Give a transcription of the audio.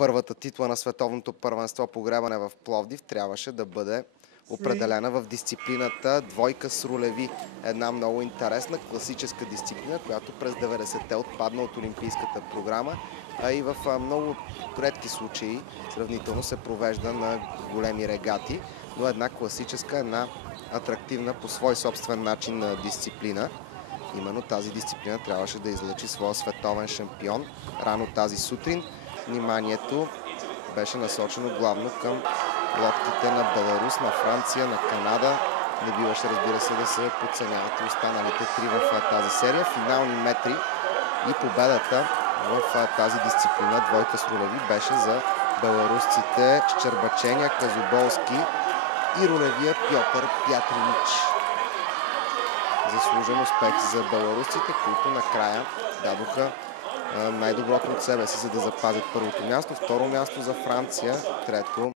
първата титла на световното първенство по гребане в Пловдив трябваше да бъде определена в дисциплината двойка с рулеви. Една много интересна класическа дисциплина, която през 90-те отпадна от олимпийската програма, а и в много редки случаи сравнително се провежда на големи регати, но една класическа, една атрактивна по свой собствен начин дисциплина. Именно тази дисциплина трябваше да излъчи своя световен шампион рано тази сутрин. Вниманието беше насочено главно към лодките на Беларус, на Франция, на Канада. Не биваше, разбира се, да се подценяват и останалите три в тази серия. Финални метри и победата в тази дисциплина, двойка с рулеви, беше за беларусците Щербаченя, Казуболски и рулевия Пьотър Пятринич. Заслужен успех за беларусците, които накрая дадоха най-доброто от себе си, за да запазят първото място. Второ място за Франция, трето